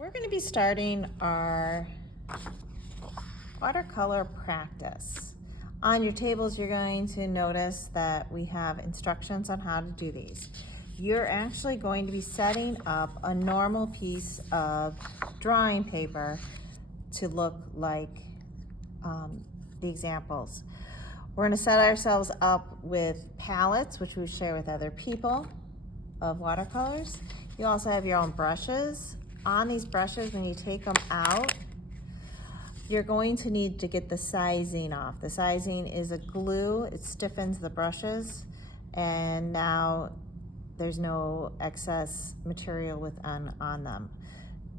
We're going to be starting our watercolor practice. On your tables, you're going to notice that we have instructions on how to do these. You're actually going to be setting up a normal piece of drawing paper to look like the examples. We're going to set ourselves up with palettes, which we share with other people, of watercolors. You also have your own brushes. On these brushes, when you take them out, you're going to need to get the sizing off. The sizing is a glue. It stiffens the brushes, and now there's no excess material on them.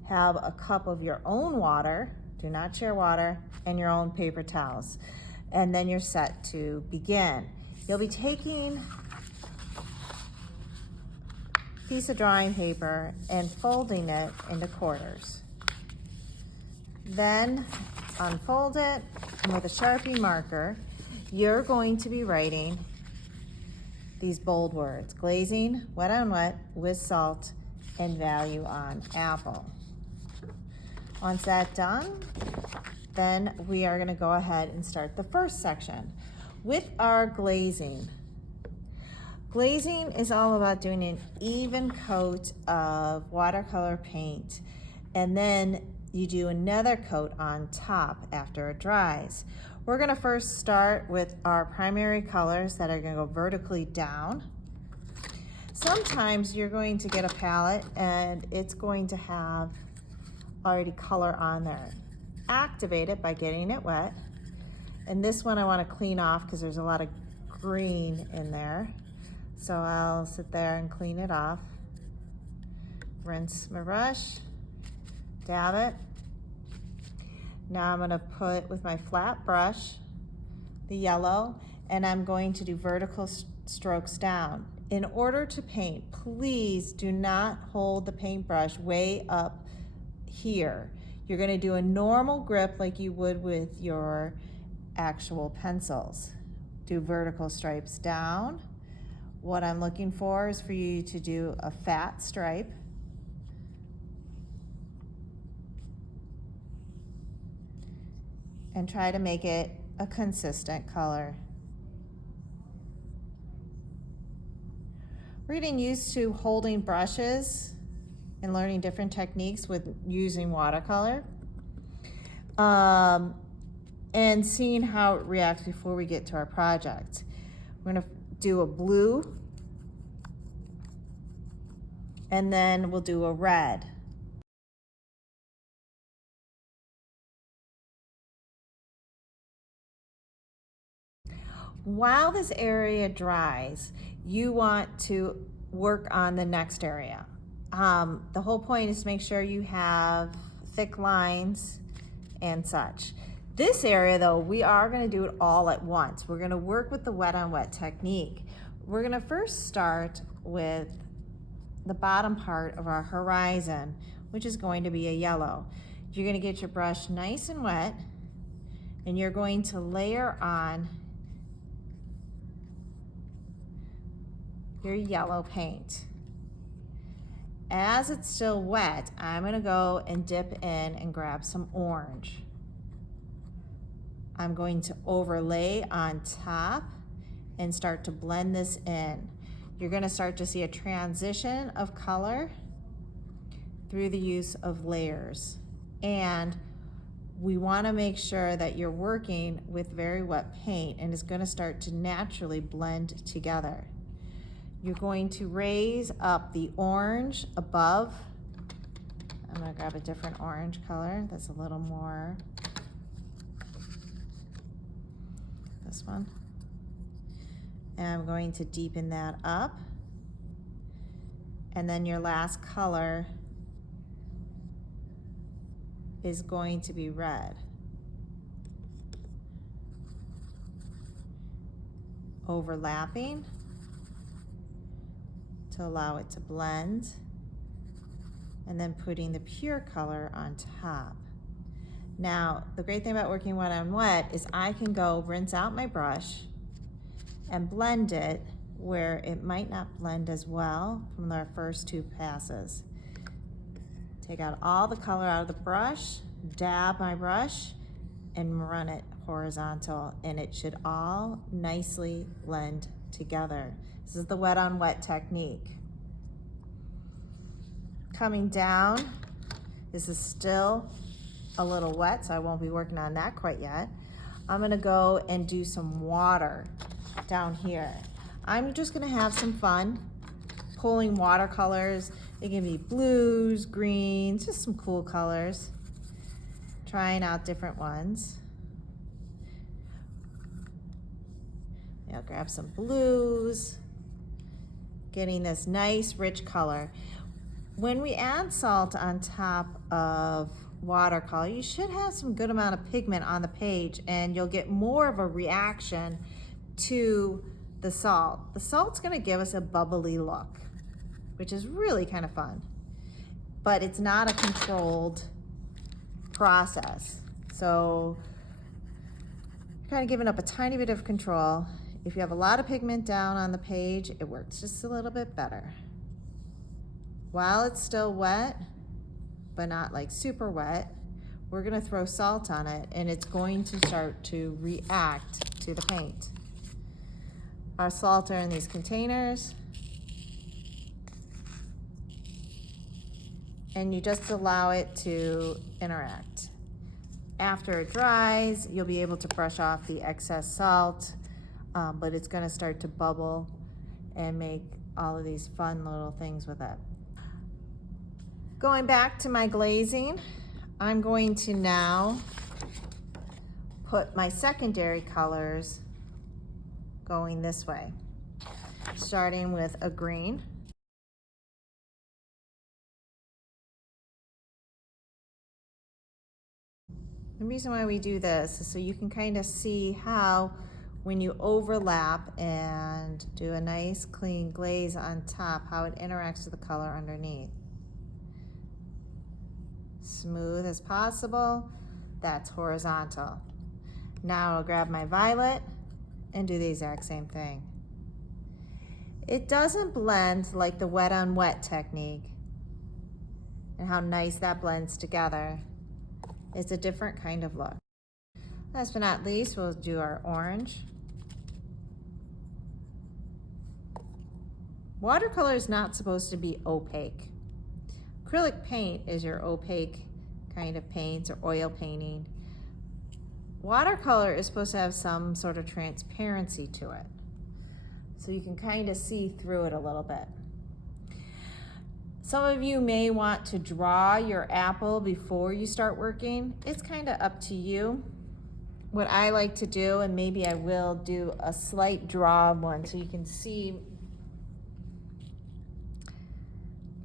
Have a cup of your own water, do not share water, and your own paper towels. And then you're set to begin. You'll be taking a piece of drawing paper and folding it into quarters. Then unfold it, and with a Sharpie marker, you're going to be writing these bold words: glazing, wet on wet, with salt, and value on apple. Once that's done, then we are going to go ahead and start the first section with our glazing. Glazing is all about doing an even coat of watercolor paint, and then you do another coat on top after it dries. We're going to first start with our primary colors that are going to go vertically down. Sometimes you're going to get a palette and it's going to have already color on there. Activate it by getting it wet. And this one I want to clean off because there's a lot of green in there. So I'll sit there and clean it off. Rinse my brush, dab it. Now I'm going to put with my flat brush the yellow, and I'm going to do vertical strokes down. In order to paint, please do not hold the paintbrush way up here. You're going to do a normal grip like you would with your actual pencils. Do vertical stripes down. What I'm looking for is for you to do a fat stripe. And try to make it a consistent color. We're getting used to holding brushes and learning different techniques with using watercolor, and seeing how it reacts before we get to our project. We're going to do a blue, and then we'll do a red. While this area dries, you want to work on the next area. The whole point is to make sure you have thick lines and such. This area though, we are going to do it all at once. We're going to work with the wet on wet technique. We're going to first start with the bottom part of our horizon, which is going to be a yellow. You're going to get your brush nice and wet, and you're going to layer on your yellow paint. As it's still wet, I'm going to go and dip in and grab some orange. I'm going to overlay on top and start to blend this in. You're going to start to see a transition of color through the use of layers. And we want to make sure that you're working with very wet paint, and it's going to start to naturally blend together. You're going to raise up the orange above. I'm going to grab a different orange color that's a little more, this one. And I'm going to deepen that up. And then your last color is going to be red. Overlapping to allow it to blend, and then putting the pure color on top. Now, the great thing about working wet on wet is I can go rinse out my brush and blend it where it might not blend as well from our first two passes. Take out all the color out of the brush, dab my brush, and run it horizontal, and it should all nicely blend together. This is the wet on wet technique. Coming down, this is still a little wet, so I won't be working on that quite yet. I'm gonna go and do some water down here. I'm just gonna have some fun pulling watercolors. It can be blues, greens, just some cool colors. Trying out different ones. I'll grab some blues, getting this nice rich color. When we add salt on top of watercolor, you should have some good amount of pigment on the page, and you'll get more of a reaction to the salt. The salt's gonna give us a bubbly look, which is really kind of fun, but it's not a controlled process. So kind of giving up a tiny bit of control. If you have a lot of pigment down on the page, it works just a little bit better. While it's still wet, but not like super wet, we're gonna throw salt on it, and it's going to start to react to the paint. Our salt are in these containers, and you just allow it to interact. After it dries, you'll be able to brush off the excess salt, but it's gonna start to bubble and make all of these fun little things with it. Going back to my glazing, I'm going to now put my secondary colors going this way, starting with a green. The reason why we do this is so you can kind of see how when you overlap and do a nice clean glaze on top, how it interacts with the color underneath. Smooth as possible, that's horizontal. Now I'll grab my violet and do the exact same thing. It doesn't blend like the wet on wet technique and how nice that blends together. It's a different kind of look. Last but not least, we'll do our orange. Watercolor is not supposed to be opaque. Acrylic paint is your opaque kind of paints, or oil painting. Watercolor is supposed to have some sort of transparency to it, so you can kind of see through it a little bit. Some of you may want to draw your apple before you start working. It's kind of up to you. What I like to do, and maybe I will do a slight draw of one so you can see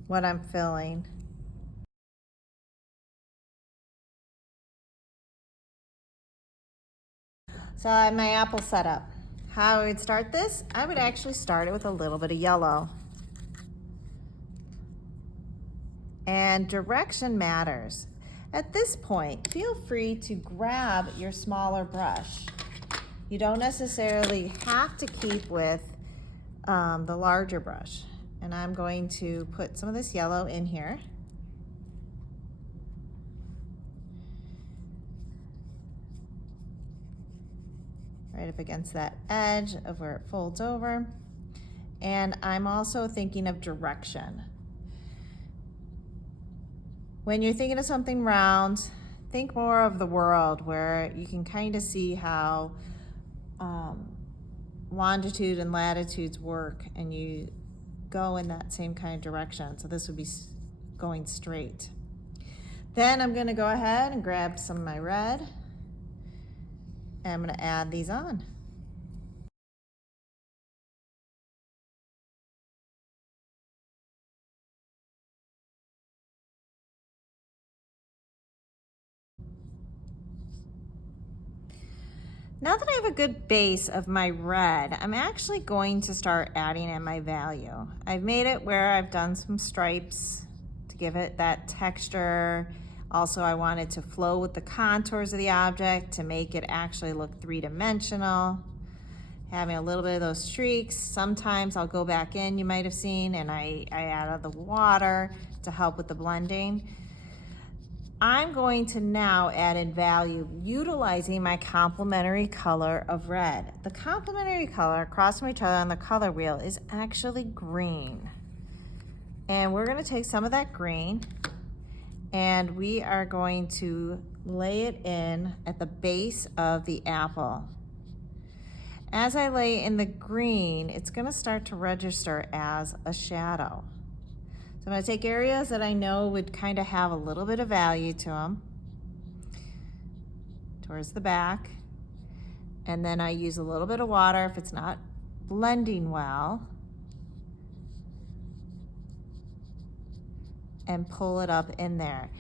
what I'm filling. So I have my apple set up. How I would start this, I would actually start it with a little bit of yellow. And direction matters. At this point, feel free to grab your smaller brush. You don't necessarily have to keep with the larger brush. And I'm going to put some of this yellow in here. Right up against that edge of where it folds over. And I'm also thinking of direction. When you're thinking of something round, think more of the world, where you can kind of see how longitude and latitudes work, and you go in that same kind of direction. So this would be going straight. Then I'm going to go ahead and grab some of my red, and I'm going to add these on. Now that I have a good base of my red, I'm actually going to start adding in my value. I've made it where I've done some stripes to give it that texture. Also, I wanted to flow with the contours of the object to make it actually look three-dimensional. Having a little bit of those streaks. Sometimes I'll go back in, you might have seen, and I add the water to help with the blending. I'm going to now add in value utilizing my complementary color of red. The complementary color across from each other on the color wheel is actually green. And we're going to take some of that green and we are going to lay it in at the base of the apple. As I lay in the green, it's going to start to register as a shadow. So I'm going to take areas that I know would kind of have a little bit of value to them towards the back, and then I use a little bit of water if it's not blending well, and pull it up in there.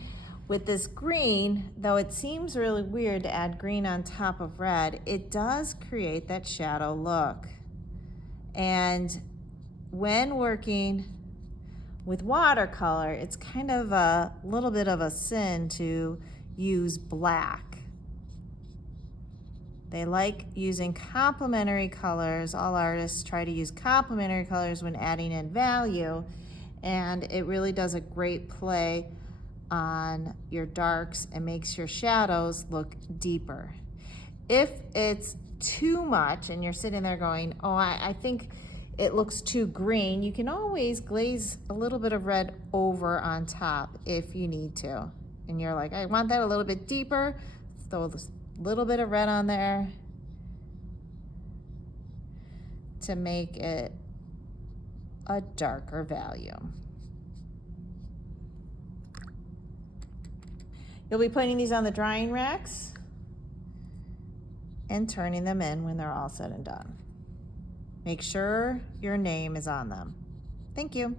With this green, though it seems really weird to add green on top of red, it does create that shadow look. And when working with watercolor, it's kind of a little bit of a sin to use black. They like using complementary colors. All artists try to use complementary colors when adding in value, and it really does a great play on your darks and makes your shadows look deeper. If it's too much and you're sitting there going, oh, I think it looks too green, you can always glaze a little bit of red over on top if you need to. And you're like, I want that a little bit deeper, throw a little bit of red on there to make it a darker value. You'll be putting these on the drying racks and turning them in when they're all said and done. Make sure your name is on them. Thank you.